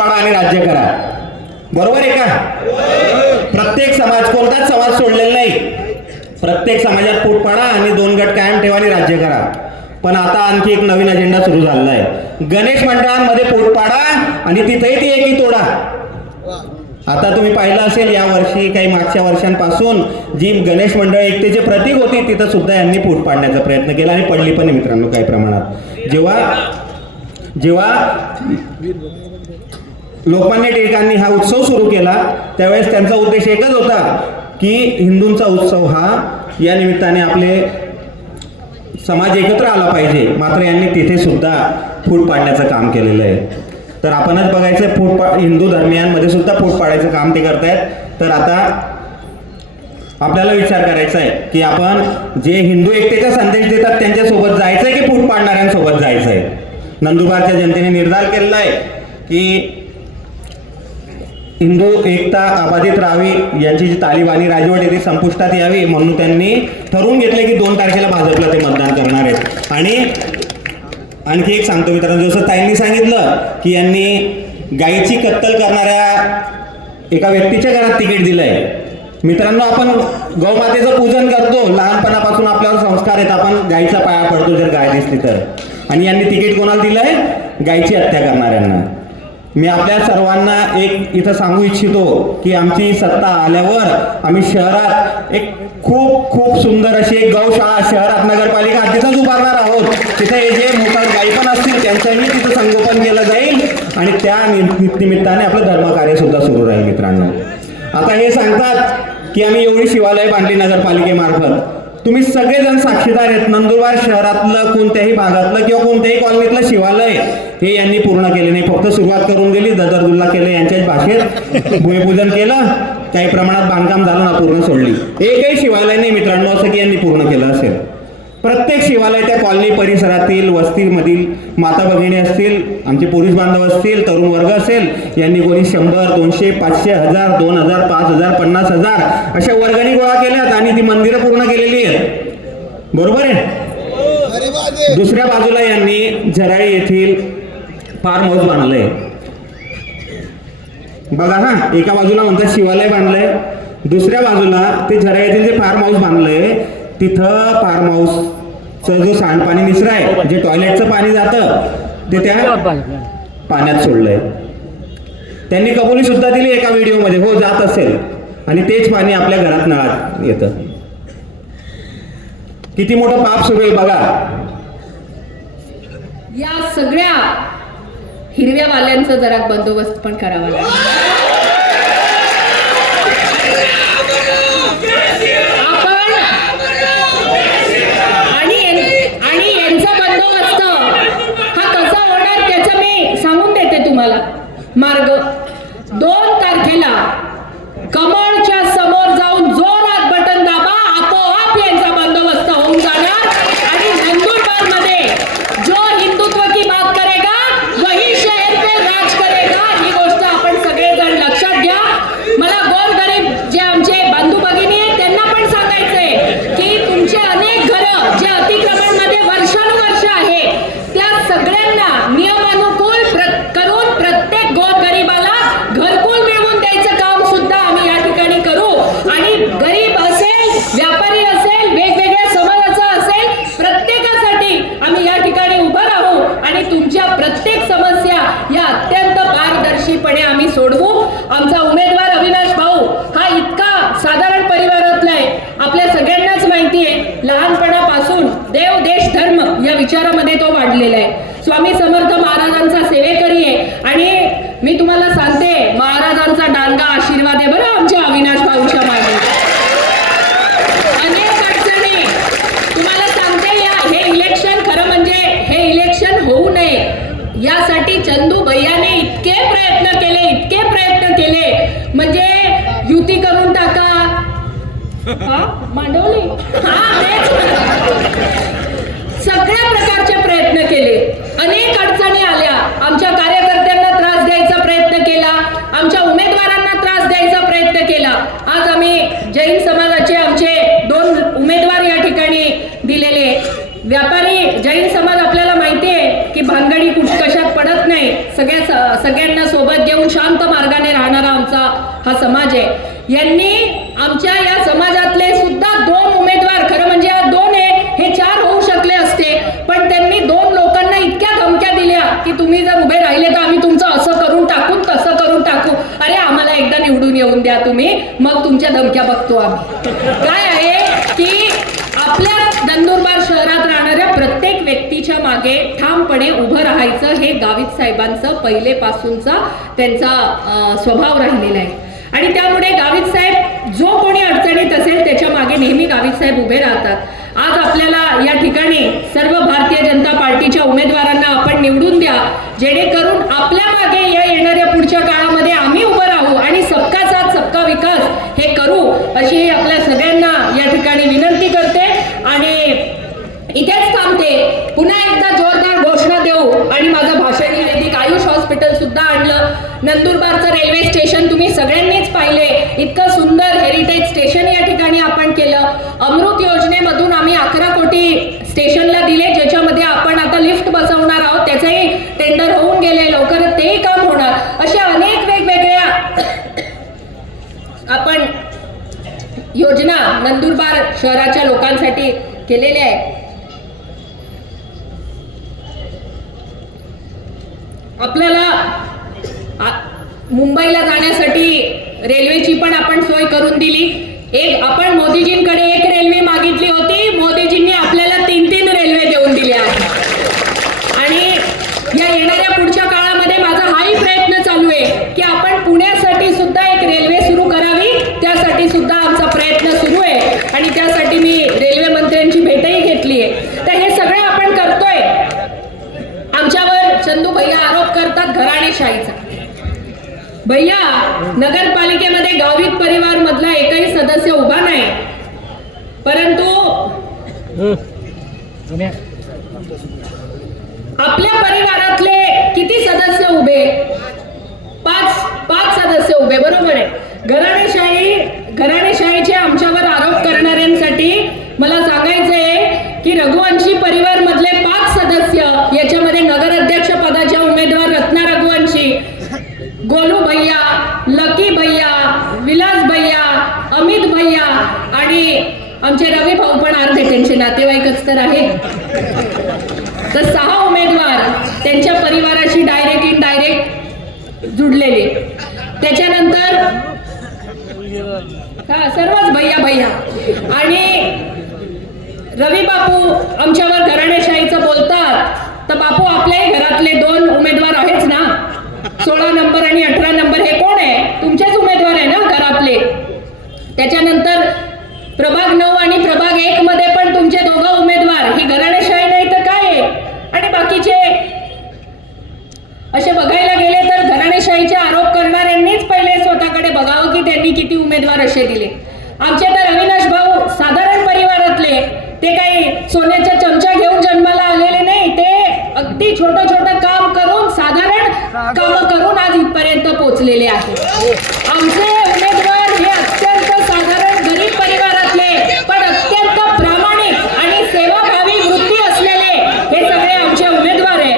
पाडा आणि राज्य करा. बरोबर आहे का? प्रत्येक समाज कोणताच समाज सोडलेला नाही. प्रत्येक समाजात पोट पाडा आणि दोन गट कायम ठेवा आणि राज्य करा. पण आता आणखी एक नवीन अजेंडा सुरू झालेला आहे गणेश मंडळांमध्ये पोट पाडा आणि तिथेही ती एकी तोडा. आता तुम्ही पाहिलं असेल या वर्षी काही मागच्या वर्षांपासून जी गणेश मंडळ एकतेचे प्रतीक होती तिथं सुद्धा यांनी फूट पाडण्याचा प्रयत्न केला आणि पडली पण मित्रांनो काही प्रमाणात. जेव्हा जेव्हा लोकमान्य टिळकांनी हा उत्सव सुरू केला. त्यावेळेस त्यांचा उद्देश एकच होता की हिंदूंचा उत्सव हा या निमित्ताने आपले समाज एकत्र आला पाहिजे. मात्र यांनी तिथे सुद्धा फूट पाडण्याचं काम केलेलं आहे. तर आपणच बघायचं फूट पा हिंदू धर्मियांमध्ये सुद्धा फूट पाडायचं काम ते करतायत. तर आता आपल्याला विचार करायचा आहे की आपण जे हिंदू एकतेचा संदेश देतात त्यांच्यासोबत जायचं आहे की फूट पाडणाऱ्यांसोबत जायचं आहे नंदुरबारच्या जनतेने निर्धार केलेला आहे की हिंदू एकता अबाधित राहावी यांची जी तालिबानी राजवट आहे ती संपुष्टात यावी म्हणून त्यांनी ठरवून घेतले की दोन तारखेला भाजपला ते मतदान करणार आहेत. आणि आणखी एक सांगतो मित्रांनो जसं ताईंनी सांगितलं की यांनी गायीची कत्तल करणाऱ्या एका व्यक्तीच्या घरात तिकीट दिलंय. मित्रांनो आपण गौमातेचं पूजन करतो. लहानपणापासून आपल्यावर संस्कार आहेत. आपण गायीचा पाया पडतो जर गाय दिसली तर. आणि यांनी तिकीट कोणाला दिलंय? गायीची हत्या करणाऱ्यांना. मी आपल्या सर्वांना एक इथं सांगू इच्छितो की आमची सत्ता आल्यावर आम्ही शहरात एक खूप खूप सुंदर अशी एक गौशाळा शहरात नगरपालिका तिथंच उभारणार आहोत. तिथे हे जे मोठा गाई पण असतील त्यांचंही तिथं संगोपन केलं जाईल आणि त्या निमित्ताने आपलं धर्मकार्य सुद्धा सुरू राहील मित्रांनो. आता हे सांगतात की आम्ही एवढी शिवालय बांधली नगरपालिकेमार्फत. तुम्ही सगळेजण साक्षीदार आहेत. नंदुरबार शहरातलं कोणत्याही भागातलं किंवा कोणत्याही कॉलनीतलं शिवालय हे यांनी पूर्ण केले नाही. फक्त सुरुवात करून गेली ददरदुल्ला केलं यांच्याच भाषेत भूमिपूजन केलं. काही प्रमाणात बांधकाम झालं ना पूर्ण सोडली. एकही शिवालय नाही मित्रांनो असं की यांनी पूर्ण केलं असेल. प्रत्येक शिवालय त्या कॉलनी परिसरातील वस्तीमधील माता भगिनी असतील आमचे पुरुष बांधव असतील तरुण वर्ग असेल यांनी कोणी शंभर दोनशे पाचशे हजार दोन हजार पाच हजार पन्नास हजार अशा वर्गाने गोळा केल्यात आणि ती मंदिरं पूर्ण केलेली आहेत. बरोबर आहे? दुसऱ्या बाजूला यांनी झराई येथील फार्म हाऊस बांधलंय. बघा हा एका बाजूला म्हणतात शिवालय बांधलंय. दुसऱ्या बाजूला ते झराळी येथील जे फार्म हाऊस बांधलंय तिथं फार्म हाऊसचं जो सांडपाणी मिश्र आहे जे टॉयलेटचं पाणी जातं ते त्या पाण्यात सोडलंय. त्यांनी कबुली सुद्धा दिली एका व्हिडिओमध्ये हो जात असेल. आणि तेच पाणी आपल्या घरात नळात येतं. किती मोठं पाप सुरू आहे बघा. या सगळ्या हिरव्या वाल्यांचा जरा बंदोबस्त पण करावा लागेल आपण आणि यां- आणि यांचा बंदोबस्त हा कसा होणार त्याचं मी सांगून देते तुम्हाला मार्ग दोन तारखेला कमळ समोर जाऊन जोरात बटन दाबा आपोआप यांचा बंदोबस्त होऊन जाणार आणि नंदुरबारमध्ये जो हिंदुत्व की बात करेगा वही शहर पे राज करेगा ही गोष्ट आपण सगळेजण लक्षात घ्या मला गोरगरीब जे आमचे बांधू भगिनी आहेत त्यांना पण सांगायचंय की तुमचे अनेक घरं जे अतिक्रमणमध्ये वर्षानुवर्ष आहे त्या सगळ्यांना नियमानुकूल प्र- करून प्रत्येक गोरगरिबाला घरकुल मिळवून द्यायचं काम सुद्धा आम्ही या ठिकाणी करू आणि गरीब असेल व्यापारी असेल वेगवेगळ्या समाजाचा असेल प्रत्येकासाठी आम्ही या ठिकाणी उभं राहू आणि तुमच्या प्रत्येक समस्या या अत्यंत पारदर्शीपणे आम्ही सोडवू आमचा उमेदवार अविनाश भाऊ हा इतका साधारण परिवारातला आहे आपल्या सगळ्यांनाच माहिती आहे लहानपणापासून देव देश धर्म या विचारामध्ये तो वाढलेला आहे स्वामी समर्थ महाराजांचा सेवेकरी आहे आणि मी तुम्हाला सांगते महाराजांचा डांगा आशीर्वाद आहे बरं आमच्या अविनाश भाऊच्या मागे. अनेक अडचणी. तुम्हाला सांगते या हे इलेक्शन खरं म्हणजे हे इलेक्शन होऊ नये. यासाठी चंदू भैयाने इतके प्रयत्न केले इतके प्रयत्न केले. म्हणजे युती करून टाका. मांडवली? हा सगळ्या प्रकारचे प्रयत्न केले. अनेक अडचणी आल्या. आमच्या कार्यकर्त्यांना त्रास द्यायचा प्रयत्न केला. आमच्या उमेदवारांना त्रास द्यायचा प्रयत्न केला. आज आम्ही जैन समाजाचे आमचे दोन उमेदवार या ठिकाणी दिलेले. व्यापारी जैन समाज आपल्याला माहिती आहे की भानगडी कुठ कशात पडत नाही. सगळ्या सगळ्यांना सोबत घेऊन शांत मार्गाने राहणारा आमचा हा समाज आहे. यांनी आमच्या की तुम्ही जर उभे राहिले तर आम्ही तुमचं असं करून टाकू तसं करून टाकू. अरे आम्हाला एकदा निवडून येऊन द्या तुम्ही मग तुमच्या धमक्या बघतो आम्ही. काय आहे की आपल्या नंदुरबार शहरात राहणाऱ्या प्रत्येक व्यक्तीच्या मागे ठामपणे उभं राहायचं हे गावित साहेबांचं पहिलेपासूनचा त्यांचा स्वभाव राहिलेला आहे. आणि त्यामुळे गावित साहेब जो कोणी अडचणीत असेल त्याच्यामागे नेहमी गावित साहेब उभे राहतात. आपल्याला या ठिकाणी सर्व भारतीय जनता पार्टीच्या उमेदवारांना आपण निवडून द्या. जेणेकरून आपल्या मागे या येणाऱ्या पुढच्या काळामध्ये आम्ही उभं राहू आणि सबका साथ सबका विकास हे करू अशी आपल्या सगळ्यांना या ठिकाणी विनंती करते. आणि इथेच थांबते. पुन्हा एकदा जोरदार घोषणा देऊ. आणि माझं भाषण वैदिक आयुष हॉस्पिटल सुद्धा आणलं. नंदुरबारचं रेल्वे स्टेशन तुम्ही सगळ्यांनीच पाहिले. इतकं सुंदर हेरिटेज स्टेशन या ठिकाणी आपण केलं. अमृत योजनेमधून आम्ही अकरा कोटी स्टेशनला दिले ज्याच्यामध्ये आपण आता लिफ्ट बसवणार आहोत त्याचंही टेंडर होऊन गेले लवकरच तेही काम होणार अशा अनेक वेगवेगळ्या आपण योजना नंदुरबार शहराच्या लोकांसाठी केलेली आहे. आपल्याला मुंबईला जाण्यासाठी रेल्वेची पण आपण सोय करून दिली. एक आपण मोदीजींकडे एक रेल्वे मागितली होती मोदीजींनी आपल्याला तीन तीन रेल्वे देऊन दिल्या आहेत आणि या येणाऱ्या पुढच्या काळामध्ये माझा हाही प्रयत्न चालू आहे की आपण पुण्यासाठी सुद्धा एक रेल्वे सुरू करावी त्यासाठी सुद्धा आमचा प्रयत्न सुरू आहे आणि त्यासाठी मी रेल्वे मंत्र्यांची भेटही घेतली आहे तर हे सगळं आपण करतोय आमच्यावर चंदू भैया आरोप करतात घराणेशाहीचा भैया नगरपालिकेमध्ये गावित परिवार मधला एकही सदस्य उभा नाही. परंतु आपल्या परिवारातले किती सदस्य उभे? पाच पाच सदस्य उभे बरोबर आहे. घराणेशाही घराणे आमच्यावर आरोप करणाऱ्यांसाठी मला सांगायचं आहे की रघुवंशी परिवार मधले पाच सदस्य याच्यामध्ये नगराध्यक्ष पदाच्या उमेदवार रत्ना रघुवंशी गोलू भैया लकी भैया विलास भैया अमित भैया आणि आमचे रवी भाऊ पण अर्धे त्यांचे नातेवाईकच तर आहे तर सहा उमेदवार त्यांच्या परिवाराशी डायरेक्ट इन डायरेक्ट जुडलेले. त्याच्यानंतर हा सर्वच भैया भैया. आणि रवी बापू आमच्यावर घराणेशाहीचं बोलतात. तर बापू आपल्याही घरातले दोन उमेदवार आहेच ना? सोळा नंबर आणि अठरा नंबर हे कोण आहे? तुमचेच उमेदवार आहे ना घरातले. त्याच्यानंतर प्रभाग नऊ आणि प्रभाग एक मध्ये पण तुमचे दोघं उमेदवार. ही घराणेशाही नाही तर काय आहे? आणि बाकीचे? असे बघायला गेले तर घराणेशाहीचे आरोप करणाऱ्यांनीच पहिले स्वतःकडे बघावं की त्यांनी किती उमेदवार असे दिले. आमचे तर अविनाश भाऊ साधारण परिवारातले. ते काही सोन्याच्या चमचा घेऊन जन्माला आलेले नाही. ते अगदी छोटं छोटं काम करून साधारण काम करून आज इथपर्यंत पोहोचलेले आहेत. आमचे उमेदवार हे अत्यंत साधारण गरीब परिवारातले पण अत्यंत प्रामाणिक आणि सेवाभावी वृत्ती असलेले हे सगळे आमचे उमेदवार आहे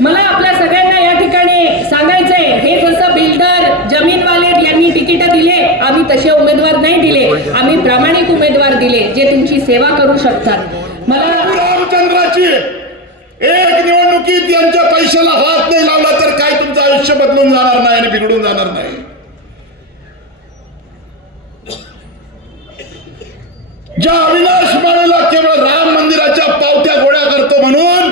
मला आपल्या सगळ्यांना या ठिकाणी सांगायचंय हे जसं बिल्डर जमीनवाले यांनी तिकीट दिले आम्ही तसे उमेदवार नाही दिले आम्ही प्रामाणिक उमेदवार दिले जे तुमची सेवा करू शकतात मला रामचंद्राची एक निवडणुकीत यांच्या पैशाला हात नाही लावला तर काय तुमचं आयुष्य बदलून जाणार नाही आणि बिघडून जाणार नाही ज्या अविनाश मानेला केवळ राम मंदिराच्या पावत्या गोळ्या करतो म्हणून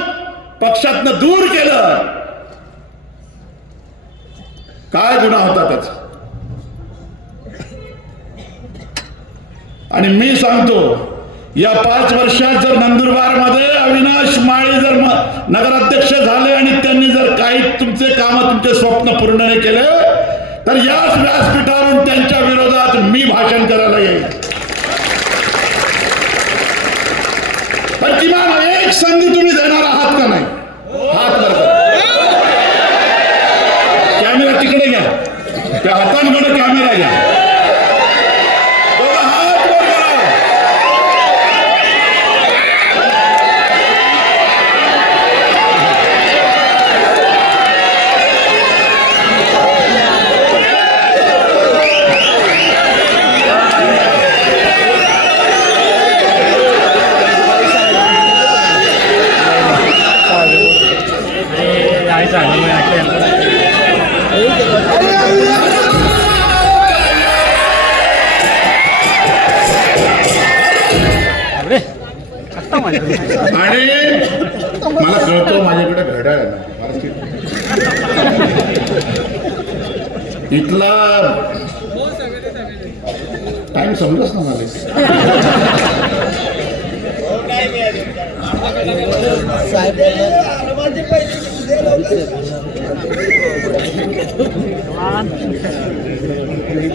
पक्षातनं दूर केलं. काय गुन्हा होता त्याचा? आणि मी सांगतो या पाच वर्षात जर नंदुरबारमध्ये अविनाश माळी जर नगराध्यक्ष झाले आणि त्यांनी जर काही तुमचे काम तुमचे स्वप्न पूर्ण नाही केले तर याच व्यासपीठावरून त्यांच्या विरोधात मी भाषण करायला येईल. किमान एक संधी तुम्ही देणार आहात का नाही? हात वर कॅमेरा तिकडे घ्या. त्या हातांकडे काय झालं अरे आत्ता आणि मला कळतो माझ्याकडे घड्याळ आहे. ना इथला टाइम समजच ना मला. साहेब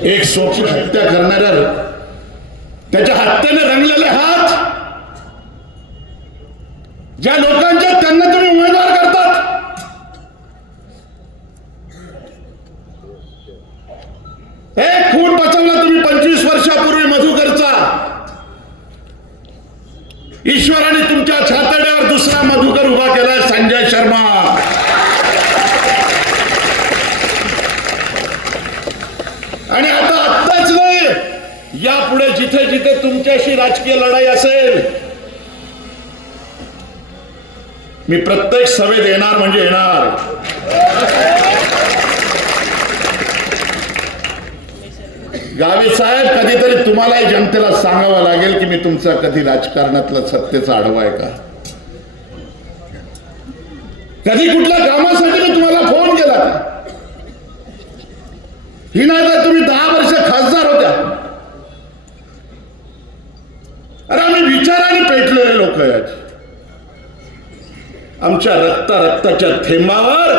एक सोपी हत्या करणाऱ्या त्याच्या हत्येने रंगलेले हात ज्या लोकांच्या त्यांना तुम्ही उमेदवार करतात एक खून बचावला तुम्ही पंचवीस वर्षापूर्वी मधुकरचा ईश्वराने तुमच्या छातड्यावर दुसरा मधुकर उभा केलाय संजय शर्मा आणि आता आत्ताच नाही यापुढे तुमच्याशी राजकीय लढाई असेल मी प्रत्येक सभेत येणार म्हणजे येणार. गावी साहेब कधीतरी तुम्हालाही जनतेला सांगावं लागेल की मी तुमचा कधी राजकारणातला सत्तेचा आढावा आहे का? कधी कुठल्या कामासाठी मी तुम्हाला फोन केला? ही नाही तर तुम्ही दहा वर्ष खासदार होत्या. पेटलेले लोक. आहेत आमच्या रक्ता रक्ताच्या थेंबावर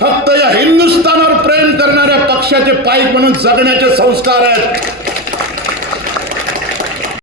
फक्त या हिंदुस्थानावर प्रेम करणाऱ्या पक्षाचे पाईक म्हणून जगण्याचे संस्कार आहेत.